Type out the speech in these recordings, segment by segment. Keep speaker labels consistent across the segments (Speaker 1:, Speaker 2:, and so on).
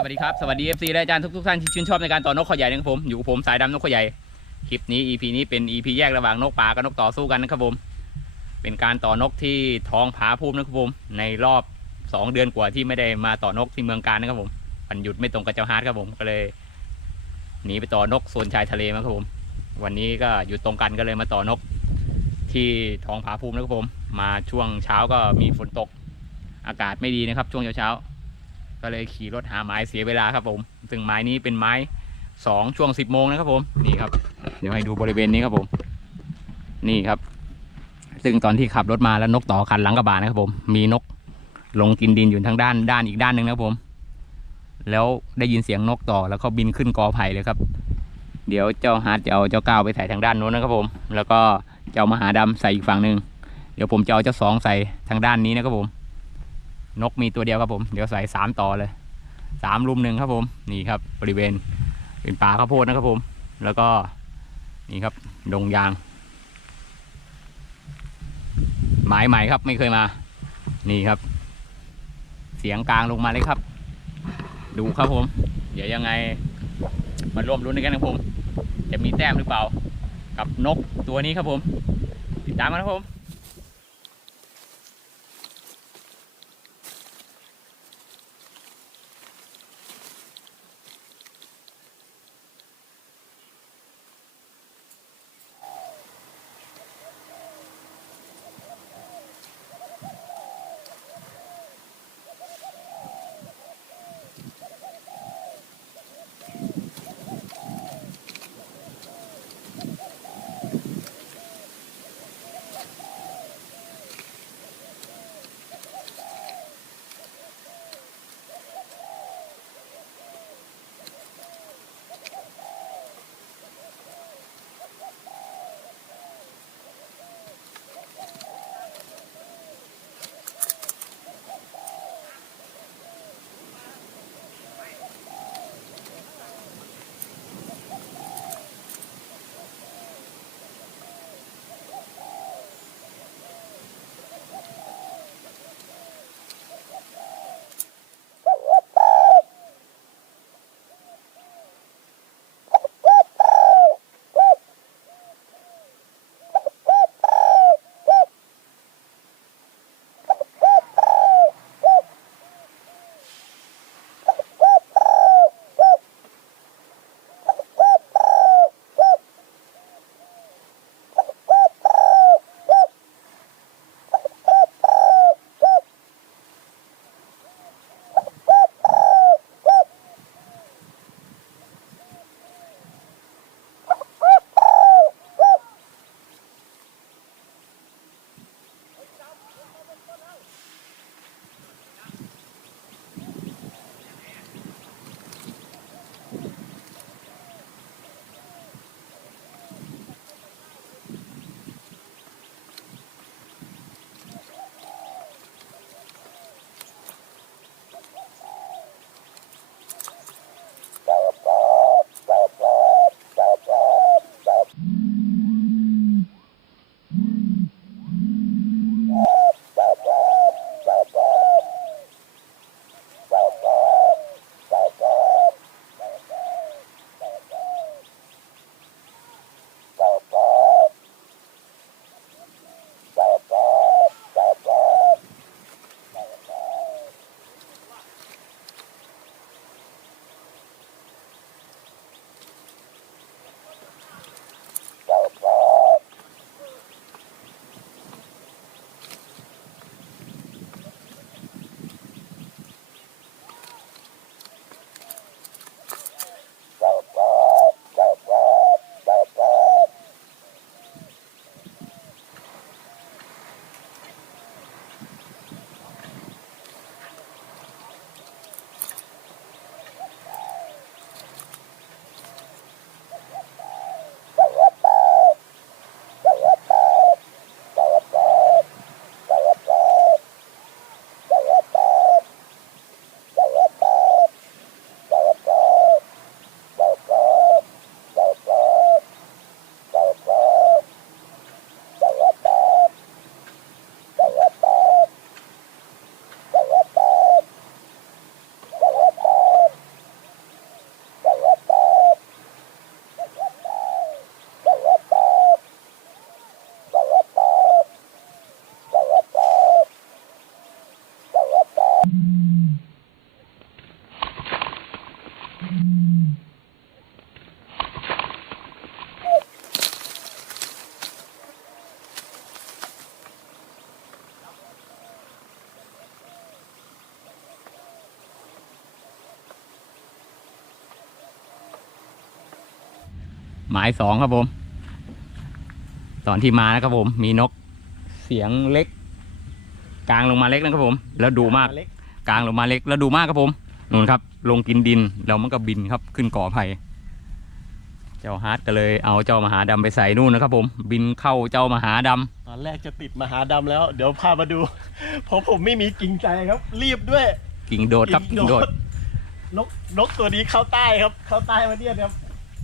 Speaker 1: สวัสดีครับ สวัสดี FC และอาจารย์ทุกๆท่านที่ชื่นชอบในการต่อนกขอใหญ่นะครับผม อยู่กับผมสายดำนกขอใหญ่ คลิปนี้ EP นี้เป็น EP แยกระหว่างนกป่ากับนกต่อสู้กันนะครับผม เป็นการต่อนกที่ท้องผาภูมินะครับผม ในรอบ 2 เดือนกว่าที่ไม่ได้มาต่อนกที่เมืองการนะครับผมวันหยุดไม่ตรงกับเจ้าฮาร์ดครับผมก็เลยหนีไปต่อนกโซนชายทะเลมาครับผม วันนี้ก็หยุดตรงกันก็เลยมาต่อนก ที่ท้องผาภูมินะครับผม มาช่วงเช้าก็มีฝนตก อากาศไม่ดีนะครับ ช่วงเช้าๆ ก็เลยขี่รถหาไม้เสียเวลาครับผมซึ่งไม้นี้เป็นไม้สองช่วงสิบโมงนะครับผมนี่ครับ เดี๋ยวให้ดูบริเวณนี้ครับผม นี่ครับ ซึ่งตอนที่ขับรถมาแล้วนกต่อคันหลังกระบะนะครับผม มีนกลงกินดินอยู่ทางด้านด้านอีกด้านหนึ่งนะครับผม แล้วได้ยินเสียงนกต่อแล้วเขาบินขึ้นกอไผ่เลยครับ เดี๋ยวเจ้าฮาร์ดจะเอาเจ้าก้าวไปใส่ทางด้านโน้นนะครับผม แล้วก็เจ้ามหาดำใส่อีกฝั่งหนึ่งเดี๋ยวผมจะเอาเจ้าสองใส่ทางด้านนี้นะครับผม นกมีตัวเดียวครับผม เดี๋ยวใส่สามต่อเลยสามรุมหนึ่งครับผม นี่ครับ บริเวณเป็นป่าข้าวโพดนะครับผม แล้วก็นี่ครับ ดงยาง หมายใหม่ครับไม่เคยมา นี่ครับ เสียงกลางลงมาเลยครับ ดูครับผม เดี๋ยวยังไงมาร่วมรุ้นกันนะครับผม จะมีแต้มหรือเปล่า กับนกตัวนี้ครับผม ติดตามกันนะครับผม หมายสองครับผม ตอนที่มานะครับผม มีนกเสียงเล็ก กลางลงมาเล็กนะครับผม แล้วดูมาก
Speaker 2: เล็ก
Speaker 1: กลางลงมาเล็ก แล้วดูมากครับผมนู่นครับ ลงกินดินแล้วมันก็บินครับขึ้นก่อไผ่เจ้าฮาร์ดก็เลยเอาเจ้ามหาดำไปใส่นู่นนะครับผม บินเข้าเจ้ามหาดำ
Speaker 2: ตอนแรกจะติดมหาดำแล้ว เดี๋ยวพามาดูเพราะผมไม่มีกิ่งใจครับ รีบด้วย
Speaker 1: กิ่งโดดครับกิ่งโดด
Speaker 2: นกนกตัวนี้เข้าใต้ครับ เข้าใต้มาเนี่ยครับ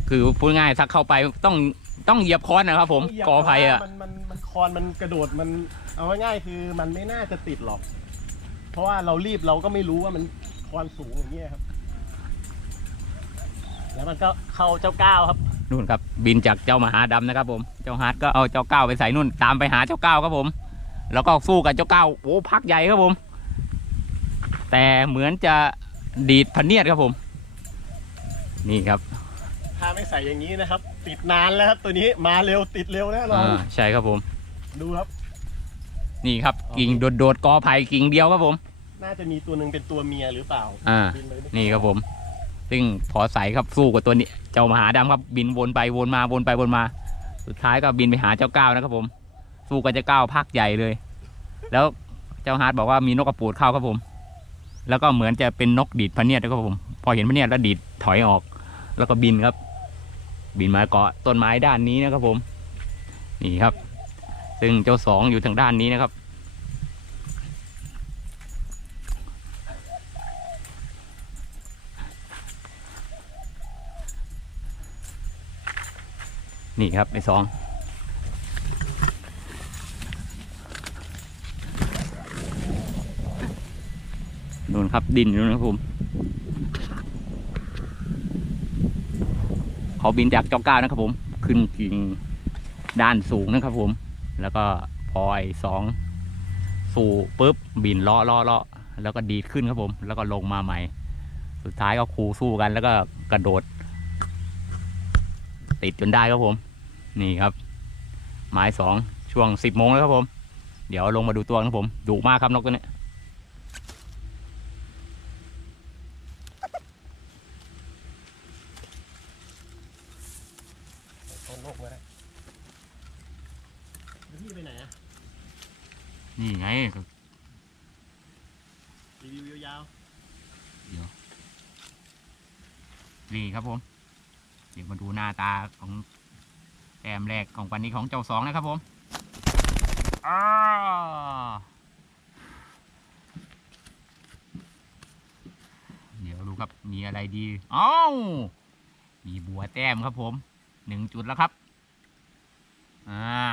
Speaker 1: คือพูดง่ายสักเข้าไปต้องต้องเหยียบค้อนนะครับ ผม
Speaker 2: เหยียบ
Speaker 1: กอไผ่อะ
Speaker 2: มันมันมันคอนมันกระโดดมันเอาง่ายๆคือมันไม่น่าจะติดหรอก เพราะว่าเรารีบเราก็ไม่รู้ว่ามันคอนสูงอย่างเงี้ยครับ แล้วมันก็เข้าเจ้าก้าวครับ
Speaker 1: นู่นครับ บินจากเจ้ามหาดำนะครับ ผม เจ้าฮาร์ดก็เอาเจ้าก้าวไปใส่นู่นตามไปหาเจ้าก้าวครับผม แล้วก็สู้กับเจ้าก้าวโอ้พักใหญ่ครับผม แต่เหมือนจะดีดพะเนียดครับผม นี่ครับ
Speaker 2: ถ้าไม่ใส่อย่างนี้นะครับ ติดนานแล้วครับตัวนี้มาเร็วติดเร็วแน่นอน
Speaker 1: อ่าใช่ครับผม
Speaker 2: ดูครับ
Speaker 1: นี่ครับกิ่งโดดๆกอไผ่กิ่งเดียวครับผม
Speaker 2: น่าจะมีตัวหนึ่งเป็นตัวเมียหรือเปล่า
Speaker 1: อ่า
Speaker 2: บิไปไม่
Speaker 1: นี่ครับผม ซึ่งพอใส่ครับสู้กับตัวนี้ เจ้ามหาดำครับบินวนไปวนมาวนไปวนมา สุดท้ายก็บินไปหาเจ้าก้าวนะครับผม สู้กับเจ้าก้าวพักใหญ่เลย แล้วเจ้าฮาร์ดบอกว่ามีนกกระปูดเข้าครับผม แล้วก็เหมือนจะเป็นนกดีดพะเนียดนะครับผม พอเห็นพะเนียดแล้วดีดถอยออก แล้วก็บินครับ บินมาเกาะต้นไม้ด้านนี้นะครับผม นี่ครับ ซึ่งเจ้าสองอยู่ทางด้านนี้นะครับ นี่ครับไอ้สองนู่นครับดินอยู่นู่นนะครับผม เขาบินจากจอกก้านะครับผมขึ้นกิ่งด้านสูงนะครับผม แล้วก็พอไอ้สองสู่ปุ๊บบินเลาะเลาะเลาะแล้วก็ดีดขึ้นครับผม แล้วก็ลงมาใหม่ สุดท้ายก็คูสู้กัน แล้วก็กระโดด ติดจนได้ครับผม นี่ครับ หมายสองช่วงสิบโมงแล้วครับผม เดี๋ยวลงมาดูตัวนะครับผมดุมากครับนกตัวนี้
Speaker 2: เอานกมาได้แล้วพี่ไปไหนอะ
Speaker 1: นี่ไง
Speaker 2: รีวิวยาว
Speaker 1: นี่ครับผม เดี๋ยวมาดูหน้าตาของแต้มแรกของวันนี้ของเจ้าสองนะครับผมอ้าเดี๋ยวดูครับมีอะไรดีอ้าวมีบัวแต้มครับผมหนึ่งจุดแล้วครับ อ่า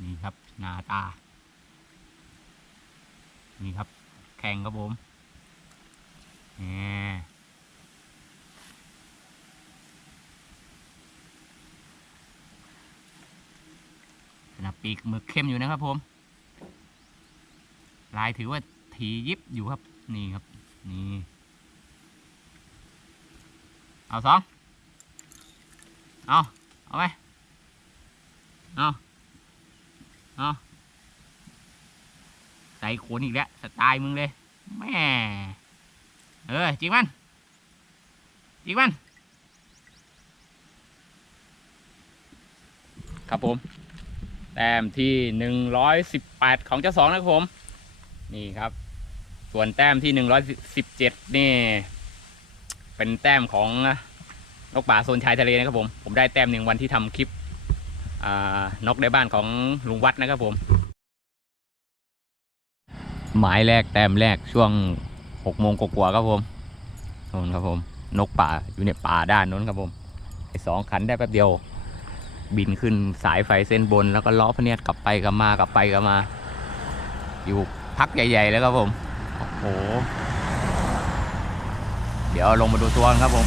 Speaker 1: นี่ครับหน้าตา นี่ครับ แข่งครับผมแหมขนาดปีกหมึกเข้มอยู่นะครับผม ลายถือว่าถียิบอยู่ครับ นี่ครับ นี่ เอาสอง เอา เอาไหมเอา เอา ใส่ขนอีกแล้วสไตล์มึงเลยแม่เออจริงมันจริงมัน ครับผม แต้มที่หนึ่งร้อยสิบแปดของเจ้าสองนะครับผม นี่ครับ ส่วนแต้มที่หนึ่งร้อยสิบเจ็ดนี่ เป็นแต้มของนกป่าโซนชายทะเลนะครับผม ผมได้แต้มหนึ่งวันที่ทำคลิปนกในบ้านของลุงวัดนะครับผม หมายแรกแต้มแรกช่วงหกโมงกว่าๆครับผมนู่นครับผม นกป่าอยู่ในป่าด้านนู้นครับผมไอสองขันได้แป๊บเดียว บินขึ้นสายไฟเส้นบน แล้วก็ล้อพะเนียดกลับไปกลับมากลับไปกลับมา อยู่พักใหญ่ ๆ แล้วครับผมโอ้โหเดี๋ยวลงมาดูตัวกันครับผม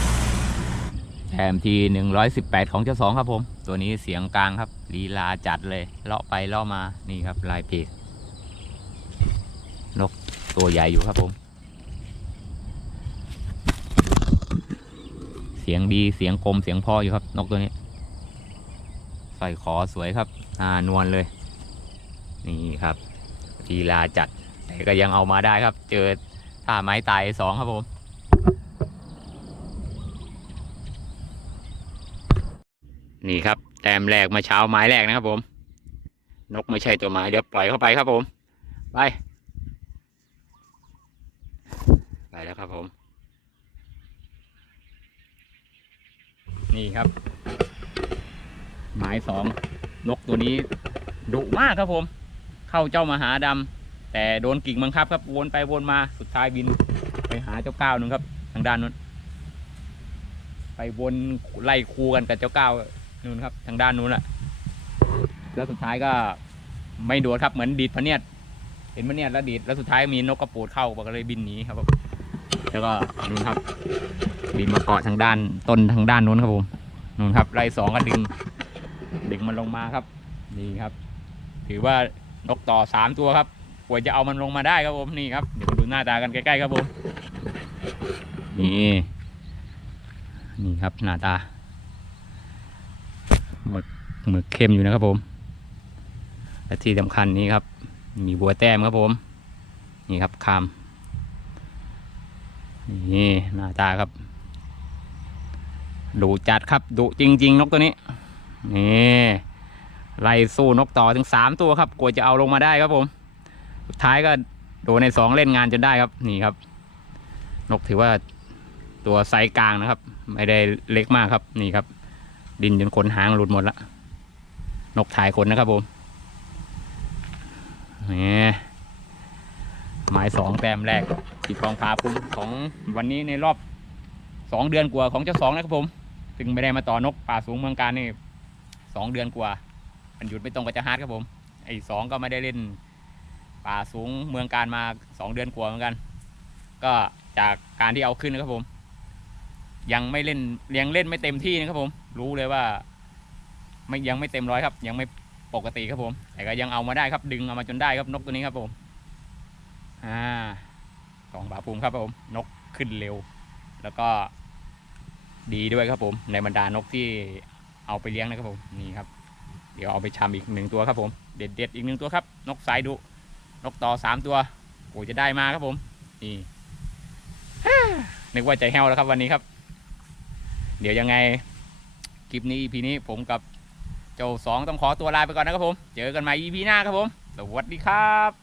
Speaker 1: แถมทีหนึ่งร้อยสิบแปดของเจ้าสองครับผม ตัวนี้เสียงกลางครับลีลาจัดเลยเลาะไปเลาะมานี่ครับลายเพก ตัวใหญ่อยู่ครับผม เสียงดีเสียงกลมเสียงพออยู่ครับ นกตัวนี้ใส่ขอสวยครับอ่านวลเลย นี่ครับทีลาจัดแต่ก็ยังเอามาได้ครับ เจอท่าไม้ตายสองครับผมนี่ครับแต้มแรกมาเช้าไม้แรกนะครับผม นกไม่ใช่ตัวไม้เดี๋ยวปล่อยเข้าไปครับผม ไป ไปแล้วครับผม นี่ครับ หมายสองนกตัวนี้ดุมากครับผม เข้าเจ้ามหาดำแต่โดนกิ่งบังคับครับวนไปวนมาสุดท้ายบิน ไปหาเจ้าก้าวนึงครับ ทางด้านนู้นไปวนไล่คูกันกับเจ้าก้าวนู่นครับ ทางด้านนู้นแหละแล้วสุดท้ายก็ไม่โดดครับเหมือนดีดพเนียดเห็นพเนียดแล้วดีดแล้วสุดท้ายมีนกกระปูดเข้าก็เลยบินหนีครับ แล้วก็นู่นครับบินมาเกาะทางด้านต้นทางด้านนู้นครับผมนู่นครับไล่สองก็ดึงดึงมันลงมาครับนี่ครับ ถือว่านกต่อสามตัวครับกว่าจะเอามันลงมาได้ครับผมนี่ครับเดี๋ยวมาดูหน้าตากันใกล้ๆครับผมนี่นี่ครับหน้าตาหมึกหมึกเข้มอยู่นะครับผมและที่สำคัญนี้ครับ มีบัวแต้มครับผม นี่ครับคาม นี่หน้าตาครับดุจัดครับดุจริง ๆ นกตัวนี้ นี่ไล่สู้นกต่อถึงสามตัวครับกว่าจะเอาลงมาได้ครับผม สุดท้ายก็โดนในสองเล่นงานจนได้ครับ นี่ครับ นกถือว่าตัวไซส์กลางนะครับ ไม่ได้เล็กมากครับนี่ครับ ดินจนขนหางหลุดหมดละนกถ่ายขนนะครับผมนี่ หมายสองแต้มแรกที่กองพาพุ่มของวันนี้ในรอบสองเดือนกว่าของเจ้าสองนะครับผมถึงไม่ได้มาต่อนกป่าสูงเมืองการนี่สองเดือนกว่ามันหยุดไม่ตรงกับเจะฮาร์ดครับผมไอ้สองก็ไม่ได้เล่น ป่าสูงเมืองการมาสองเดือนกว่าเหมือนกัน ก็จากการที่เอาขึ้นนะครับผม ยังไม่เล่นยังเล่นไม่เต็มที่นะครับผม รู้เลยว่า ไม่ยังไม่เต็มร้อยครับ ยังไม่ปกติครับผม แต่ก็ยังเอามาได้ครับ ดึงเอามาจนได้ครับนกตัวนี้ครับผม อ่าสองบาภูมิครับผมนกขึ้นเร็ว แล้วก็ดีด้วยครับผม ในบรรดานกที่เอาไปเลี้ยงนะครับผมนี่ครับ เดี๋ยวเอาไปชำอีกหนึ่งตัวครับผมเด็ดเด็ดอีกหนึ่งตัวครับ นกสายดุนกต่อสามตัวโอ้จะได้มาครับผมนี่นึกว่าใจแห้วแล้วครับวันนี้ครับ เดี๋ยวยังไงคลิปนี้ EP นี้ผมกับเจ้าสองต้องขอตัวลาไปก่อนนะครับผม เจอกันใหม่ EP หน้าครับผม สวัสดีครับ